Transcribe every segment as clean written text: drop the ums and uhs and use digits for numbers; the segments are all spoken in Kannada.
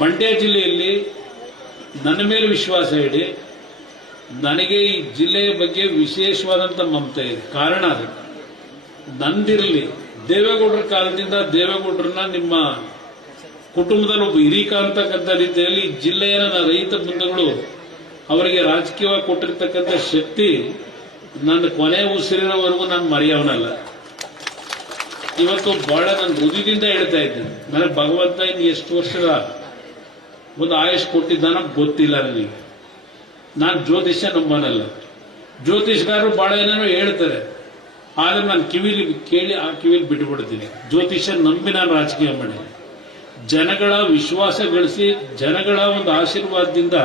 ಮಂಡ್ಯ ಜಿಲ್ಲೆಯಲ್ಲಿ ನನ್ನ ಮೇಲೆ ವಿಶ್ವಾಸ ಇಡಿ. ನನಗೆ ಈ ಜಿಲ್ಲೆಯ ಬಗ್ಗೆ ವಿಶೇಷವಾದಂಥ ಮಮತೆ ಇದೆ. ಕಾರಣ ಅದು ನಂದಿರಲಿ. ದೇವೇಗೌಡರ ಕಾಲದಿಂದ ದೇವೇಗೌಡರನ್ನ ನಿಮ್ಮ ಕುಟುಂಬದಲ್ಲಿ ಒಬ್ಬ ಹಿರೀಕ ಅಂತಕ್ಕಂಥ ರೀತಿಯಲ್ಲಿ ಜಿಲ್ಲೆಯ ರೈತ ಬಂಧುಗಳು ಅವರಿಗೆ ರಾಜಕೀಯವಾಗಿ ಕೊಟ್ಟಿರ್ತಕ್ಕಂಥ ಶಕ್ತಿ ನನ್ನ ಕೊನೆ ಉಸಿರಿನವರೆಗೂ ನಾನು ಮರೆಯವನಲ್ಲ. ಇವತ್ತು ಬಹಳ ನಾನು ಹೃದಯದಿಂದ ಹೇಳ್ತಾ ಇದ್ದೇನೆ, ನನಗೆ ಭಗವಂತ ಇನ್ನು ಎಷ್ಟು ವರ್ಷದ ಒಂದು ಆಯುಷ್ ಕೊಟ್ಟಿದ್ದಾನ ಗೊತ್ತಿಲ್ಲ ನನಗೆ. ನಾನು ಜ್ಯೋತಿಷ್ಯ ನಂಬನಲ್ಲ. ಜ್ಯೋತಿಷ್ಗಾರರು ಬಹಳ ಏನೇನೋ ಹೇಳ್ತಾರೆ, ಆದ್ರೆ ನಾನು ಕಿವಿಲಿ ಕೇಳಿ ಆ ಕಿವಿಲಿ ಬಿಟ್ಟುಬಿಡ್ತೀನಿ. ಜ್ಯೋತಿಷ್ಯ ನಂಬಿ ನಾನು ರಾಜಕೀಯ ಮಾಡಿ ಜನಗಳ ವಿಶ್ವಾಸ ಗಳಿಸಿ ಜನಗಳ ಒಂದು ಆಶೀರ್ವಾದದಿಂದ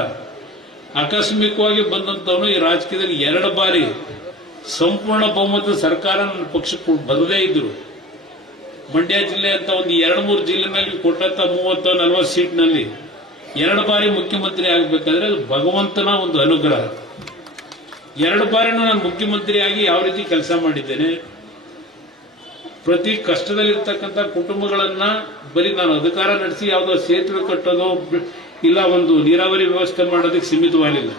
ಆಕಸ್ಮಿಕವಾಗಿ ಬಂದಂತವನು ಈ ರಾಜಕೀಯದಲ್ಲಿ 2 ಬಾರಿ ಸಂಪೂರ್ಣ ಬಹುಮತದ ಸರ್ಕಾರ ನನ್ನ ಪಕ್ಷಕ್ಕೆ ಬರದೇ ಇದ್ರು. ಮಂಡ್ಯ ಜಿಲ್ಲೆ ಅಂತ ಒಂದು 2-3 ಜಿಲ್ಲೆನಲ್ಲಿ ಕೊಟ್ಟಂತ 30-40 ಸೀಟ್ನಲ್ಲಿ 2 ಬಾರಿ ಮುಖ್ಯಮಂತ್ರಿ ಆಗಬೇಕಾದ್ರೆ ಅದು ಭಗವಂತನ ಒಂದು ಅನುಗ್ರಹ. 2 ಬಾರಿನೂ ನಾನು ಮುಖ್ಯಮಂತ್ರಿಯಾಗಿ ಯಾವ ರೀತಿ ಕೆಲಸ ಮಾಡಿದ್ದೇನೆ, ಪ್ರತಿ ಕಷ್ಟದಲ್ಲಿರ್ತಕ್ಕಂಥ ಕುಟುಂಬಗಳನ್ನ ಬರೀ ನಾನು ಅಧಿಕಾರ ನಡೆಸಿ ಯಾವುದೋ ಸೇತುವೆ ಕಟ್ಟೋದು ಇಲ್ಲ ಒಂದು ನೀರಾವರಿ ವ್ಯವಸ್ಥೆ ಮಾಡೋದಕ್ಕೆ ಸೀಮಿತವಾಗಿಲ್ಲ.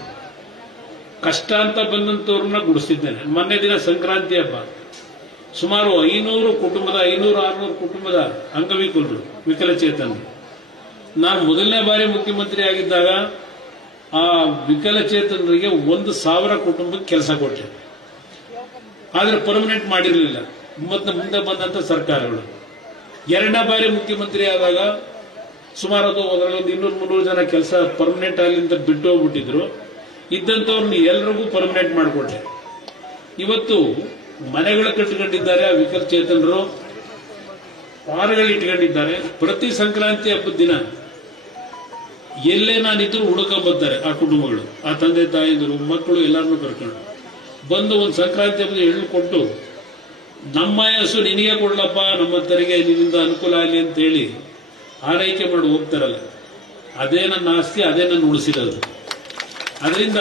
ಕಷ್ಟ ಅಂತ ಬಂದಂತವ್ರನ್ನ ಗುಡಿಸಿದ್ದೇನೆ. ಮೊನ್ನೆ ದಿನ ಸಂಕ್ರಾಂತಿ ಹಬ್ಬ ಸುಮಾರು 500-600 ಕುಟುಂಬದ ಅಂಗವಿಕಲರು ವಿಕಲಚೇತನರು. ನಾನು ಮೊದಲನೇ ಬಾರಿ ಮುಖ್ಯಮಂತ್ರಿ ಆಗಿದ್ದಾಗ ಆ ವಿಕಲಚೇತನರಿಗೆ 1,000 ಕುಟುಂಬಕ್ಕೆ ಕೆಲಸ ಕೊಟ್ಟೆ. ಆದ್ರೆ ಪರ್ಮನೆಂಟ್ ಮಾಡಿರಲಿಲ್ಲ ಮುಂದೆ ಬಂದಂತ ಸರ್ಕಾರಗಳು. 2ನೇ ಬಾರಿ ಮುಖ್ಯಮಂತ್ರಿ ಆದಾಗ ಸುಮಾರು ಅದು ಅದರಲ್ಲಿ 200-300 ಜನ ಕೆಲಸ ಪರ್ಮನೆಂಟ್ ಆಗಲಿಂದ ಬಿಟ್ಟು ಹೋಗ್ಬಿಟ್ಟಿದ್ರು. ಇದ್ದಂಥವ್ರನ್ನ ಎಲ್ರಿಗೂ ಪರ್ಮನೆಂಟ್ ಮಾಡಿಕೊಟ್ಟೆ. ಇವತ್ತು ಮನೆಗಳು ಕಟ್ಟಿಕೊಂಡಿದ್ದಾರೆ, ಆ ವಿಕಲಚೇತನರು ಪಾರಗಳು ಇಟ್ಕೊಂಡಿದ್ದಾರೆ. ಪ್ರತಿ ಸಂಕ್ರಾಂತಿ ಹಬ್ಬದ ದಿನ ಎಲ್ಲೇ ನಾನಿದ್ರು ಹುಡುಕೊಂಬರ್ತಾರೆ ಆ ಕುಟುಂಬಗಳು, ಆ ತಂದೆ ತಾಯಿದ್ರು ಮಕ್ಕಳು ಎಲ್ಲರನ್ನೂ ಕರ್ಕೊಂಡು ಬಂದು ಒಂದು ಸಂಕ್ರಾಂತಿ ಹಬ್ಬದ ಎಳ್ಳು ಕೊಟ್ಟು ನಮ್ಮ ಹೆಸು ನಿನಗೆ ಕೊಡ್ಲಪ್ಪ, ನಮ್ಮ ತೆರಿಗೆ ನಿನ್ನಿಂದ ಅನುಕೂಲ ಆಗಲಿ ಅಂತ ಹೇಳಿ ಆರೈಕೆ ಮಾಡಿ ಹೋಗ್ತಾರಲ್ಲ, ಅದೇ ನನ್ನ ಆಸ್ತಿ, ಅದೇ ನನ್ನ ಉಳಿಸಿರೋದು. ಅದರಿಂದ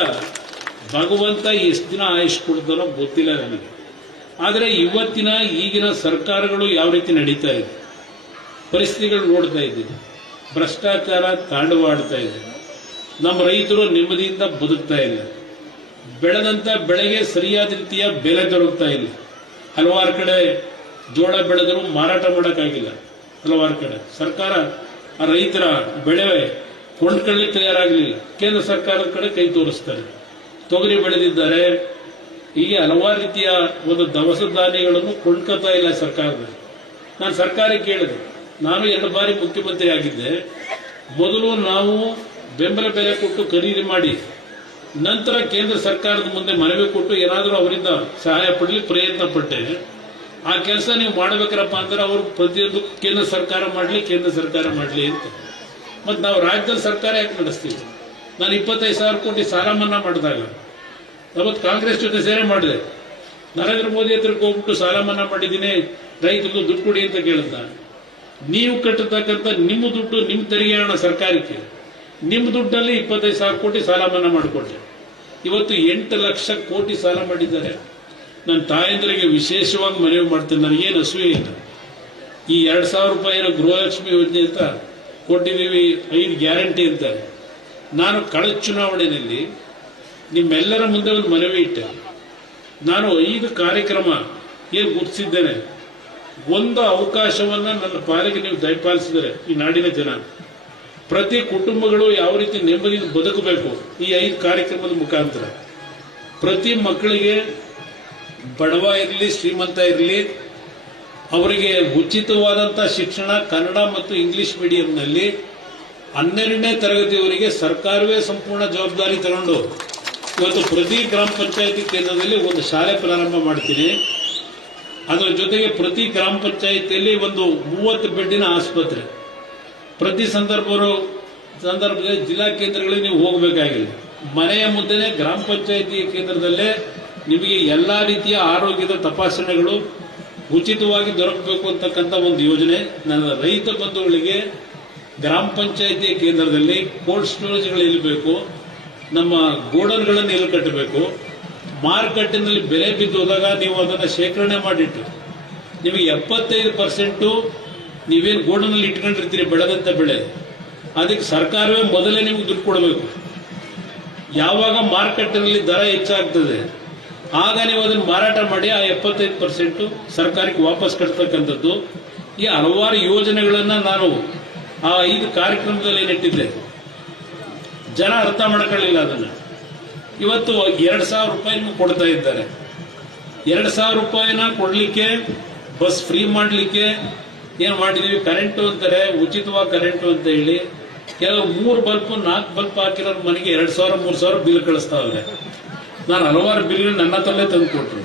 ಭಗವಂತ ಎಷ್ಟು ದಿನ ಆಯುಷ್ ಕೊಡ್ತಾನೋ ಗೊತ್ತಿಲ್ಲ ನನಗೆ. ಆದರೆ ಇವತ್ತಿನ ಈಗಿನ ಸರ್ಕಾರಗಳು ಯಾವ ರೀತಿ ನಡೀತಾ ಇದೆ, ಪರಿಸ್ಥಿತಿಗಳು ನೋಡ್ತಾ ಇದ್ದೀನಿ. ಭ್ರಷ್ಟಾಚಾರ ತಾಂಡವಾಡ್ತಾ ಇದೆ. ನಮ್ಮ ರೈತರು ನೆಮ್ಮದಿಯಿಂದ ಬದುಕ್ತಾ ಇಲ್ಲ. ಬೆಳೆದಂತ ಬೆಳೆಗೆ ಸರಿಯಾದ ರೀತಿಯ ಬೆಲೆ ದೊರಕ್ತಾ ಇಲ್ಲ. ಹಲವಾರು ಕಡೆ ಜೋಳ ಬೆಳೆದರೂ ಮಾರಾಟ ಮಾಡೋಕ್ಕಾಗಿಲ್ಲ. ಹಲವಾರು ಕಡೆ ಸರ್ಕಾರ ಆ ರೈತರ ಬೆಳೆ ಕೊಂಡ್ಕೊಳ್ಳಿಕ್ಕೆ ತಯಾರಾಗಲಿಲ್ಲ. ಕೇಂದ್ರ ಸರ್ಕಾರದ ಕಡೆ ಕೈ ತೋರಿಸ್ತಾರೆ. ತೊಗರಿ ಬೆಳೆದಿದ್ದಾರೆ, ಹೀಗೆ ಹಲವಾರು ರೀತಿಯ ಒಂದು ದವಸ ಧಾನ್ಯಗಳನ್ನು ಕೊಂಡ್ಕೊತಾ ಇಲ್ಲ ಸರ್ಕಾರದಲ್ಲಿ. ನಾನು ಸರ್ಕಾರಕ್ಕೆ ಕೇಳಿದೆ, ನಾನು 2 ಬಾರಿ ಮುಖ್ಯಮಂತ್ರಿ ಆಗಿದ್ದೆ, ಮೊದಲು ನಾವು ಬೆಂಬಲ ಬೆಲೆ ಕೊಟ್ಟು ಖರೀದಿ ಮಾಡಿ ನಂತರ ಕೇಂದ್ರ ಸರ್ಕಾರದ ಮುಂದೆ ಮನವಿ ಕೊಟ್ಟು ಏನಾದರೂ ಅವರಿಂದ ಸಹಾಯ ಪಡಲಿ ಪ್ರಯತ್ನ ಪಟ್ಟೆ. ಆ ಕೆಲಸ ನೀವು ಮಾಡಬೇಕರಪ್ಪ ಅಂದ್ರೆ ಅವರು ಪ್ರತಿಯೊಂದು ಕೇಂದ್ರ ಸರ್ಕಾರ ಮಾಡಲಿ ಅಂತ. ಮತ್ತೆ ನಾವು ರಾಜ್ಯದ ಸರ್ಕಾರ ಯಾಕೆ ನಡೆಸ್ತೀವಿ? ನಾನು 25,000 ಕೋಟಿ ಸಾಲ ಮನ್ನಾ ಮಾಡಿದಾಗ ಅವತ್ತು ಕಾಂಗ್ರೆಸ್ ಜೊತೆ ಸೇರೆ ಮಾಡಿದೆ. ನರೇಂದ್ರ ಮೋದಿ ಹತ್ರಕ್ಕೆ ಹೋಗ್ಬಿಟ್ಟು ಸಾಲ ಮನ್ನಾ ಮಾಡಿದ್ದೀನಿ, ರೈತರಿಗೂ ದುಡ್ಡು ಕೊಡಿ ಅಂತ ಕೇಳಿದ. ನೀವು ಕಟ್ಟತಕ್ಕಂಥ ನಿಮ್ಮ ದುಡ್ಡು, ನಿಮ್ಮ ತೆರಿಗೆ ಹಣ ಸರ್ಕಾರಕ್ಕೆ, ನಿಮ್ಮ ದುಡ್ಡಲ್ಲಿ 25,000 ಕೋಟಿ ಸಾಲ ಮನ್ನಾ ಮಾಡಿಕೊಟ್ಟೆ. ಇವತ್ತು 8 ಲಕ್ಷ ಕೋಟಿ ಸಾಲ ಮಾಡಿದ್ದಾರೆ. ನನ್ನ ತಾಯಂದರಿಗೆ ವಿಶೇಷವಾಗಿ ಮನವಿ ಮಾಡ್ತೇನೆ, ನನಗೇನು ಅಸೂಯೆ ಇಲ್ಲ. ಈ 2,000 ರೂಪಾಯಿನ ಗೃಹಲಕ್ಷ್ಮಿ ಯೋಜನೆ ಅಂತ ಕೊಟ್ಟಿದ್ದೀವಿ, 5 ಗ್ಯಾರಂಟಿ ಅಂತಾರೆ. ನಾನು ಕಳೆದ ಚುನಾವಣೆಯಲ್ಲಿ ನಿಮ್ಮೆಲ್ಲರ ಮುಂದೆ ಒಂದು ಮನವಿ ಇಟ್ಟೆ. ನಾನು 5 ಕಾರ್ಯಕ್ರಮ ಏನು ಗುರುತಿಸಿದ್ದೇನೆ, ಒಂದು ಅವಕಾಶವನ್ನ ನನ್ನ ಪಾಲಿಗೆ ನೀವು ದಯಪಾಲಿಸಿದರೆ ಈ ನಾಡಿನ ಜನ, ಪ್ರತಿ ಕುಟುಂಬಗಳು ಯಾವ ರೀತಿ ನೆಮ್ಮದಿಯಿಂದ ಬದುಕಬೇಕು ಈ 5 ಕಾರ್ಯಕ್ರಮದ ಮುಖಾಂತರ. ಪ್ರತಿ ಮಕ್ಕಳಿಗೆ ಬಡವ ಇರಲಿ ಶ್ರೀಮಂತ ಇರಲಿ ಅವರಿಗೆ ಉಚಿತವಾದಂತಹ ಶಿಕ್ಷಣ ಕನ್ನಡ ಮತ್ತು ಇಂಗ್ಲಿಷ್ ಮೀಡಿಯಂನಲ್ಲಿ 12ನೇ ತರಗತಿಯವರಿಗೆ ಸರ್ಕಾರವೇ ಸಂಪೂರ್ಣ ಜವಾಬ್ದಾರಿ ತಗೊಂಡು ಇವತ್ತು ಪ್ರತಿ ಗ್ರಾಮ ಪಂಚಾಯಿತಿ ಕೇಂದ್ರದಲ್ಲಿ ಒಂದು ಶಾಲೆ ಪ್ರಾರಂಭ ಮಾಡ್ತೀನಿ. ಅದರ ಜೊತೆಗೆ ಪ್ರತಿ ಗ್ರಾಮ ಪಂಚಾಯಿತಿಯಲ್ಲಿ ಒಂದು 30 ಬೆಡ್ಡಿನ ಆಸ್ಪತ್ರೆ. ಪ್ರತಿ ಸಂದರ್ಭದಲ್ಲಿ ಜಿಲ್ಲಾ ಕೇಂದ್ರಗಳಿಗೆ ನೀವು ಹೋಗಬೇಕಾಗಿಲ್ಲ, ಮನೆಯ ಮುಂದೆನೆ ಗ್ರಾಮ ಪಂಚಾಯಿತಿ ಕೇಂದ್ರದಲ್ಲೇ ನಿಮಗೆ ಎಲ್ಲಾ ರೀತಿಯ ಆರೋಗ್ಯದ ತಪಾಸಣೆಗಳು ಉಚಿತವಾಗಿ ದೊರಕಬೇಕು ಅಂತಕ್ಕಂಥ ಒಂದು ಯೋಜನೆ. ನನ್ನ ರೈತ ಬಂಧುಗಳಿಗೆ ಗ್ರಾಮ ಪಂಚಾಯಿತಿ ಕೇಂದ್ರದಲ್ಲಿ ಕೋಲ್ಡ್ ಸ್ಟೋರೇಜ್ಗಳು ಇರಬೇಕು, ನಮ್ಮ ಗೋಡನ್ಗಳನ್ನು ಎಲ್ಲಿ ಕಟ್ಟಬೇಕು, ಮಾರುಕಟ್ಟೆನಲ್ಲಿ ಬೆಲೆ ಬಿದ್ದು ಹೋದಾಗ ನೀವು ಅದನ್ನು ಶೇಖರಣೆ ಮಾಡಿಟ್ಟು ನಿಮಗೆ 75% ನೀವೇನು ಗೋಡನಲ್ಲಿ ಇಟ್ಕೊಂಡಿರ್ತೀರಿ ಬೆಳೆದಂತ ಬೆಳೆ ಅದಕ್ಕೆ ಸರ್ಕಾರವೇ ಮೊದಲೇ ನಿಮ್ಗೆ ದುಡ್ಡು ಕೊಡಬೇಕು. ಯಾವಾಗ ಮಾರುಕಟ್ಟೆಯಲ್ಲಿ ದರ ಹೆಚ್ಚಾಗ್ತದೆ ಆಗ ನೀವು ಅದನ್ನು ಮಾರಾಟ ಮಾಡಿ ಆ 75% ಸರ್ಕಾರಕ್ಕೆ ವಾಪಸ್ ಕಟ್ತಕ್ಕಂಥದ್ದು. ಈ ಹಲವಾರು ಯೋಜನೆಗಳನ್ನ ನಾನು ಆ 5 ಕಾರ್ಯಕ್ರಮದಲ್ಲಿ ನೆಟ್ಟಿದ್ದೆ. ಜನ ಅರ್ಥ ಮಾಡ್ಕೊಳ್ಳಿಲ್ಲ ಅದನ್ನ. ಇವತ್ತು 2,000 ರೂಪಾಯಿ ನಿಮ್ಗೆ ಕೊಡ್ತಾ ಇದ್ದಾರೆ. 2,000 ರೂಪಾಯಿನ ಕೊಡ್ಲಿಕ್ಕೆ, ಬಸ್ ಫ್ರೀ ಮಾಡ್ಲಿಕ್ಕೆ ಏನ್ ಮಾಡಿದೀವಿ, ಕರೆಂಟು ಅಂತಾರೆ, ಉಚಿತವಾಗಿ ಕರೆಂಟು ಅಂತ ಹೇಳಿ ಕೆಲವು 3 ಬಲ್ಪ್ 4 ಬಲ್ಪ್ ಹಾಕಿರೋ ಮನೆಗೆ 2,000 3,000 ಬಿಲ್ ಕಳಿಸ್ತಾವ್ರೆ. ನಾನು ಹಲವಾರು ಬಿಲ್ಗಳು ನನ್ನ ಹತ್ರಲ್ಲೇ ತಂದು ಕೊಟ್ರು.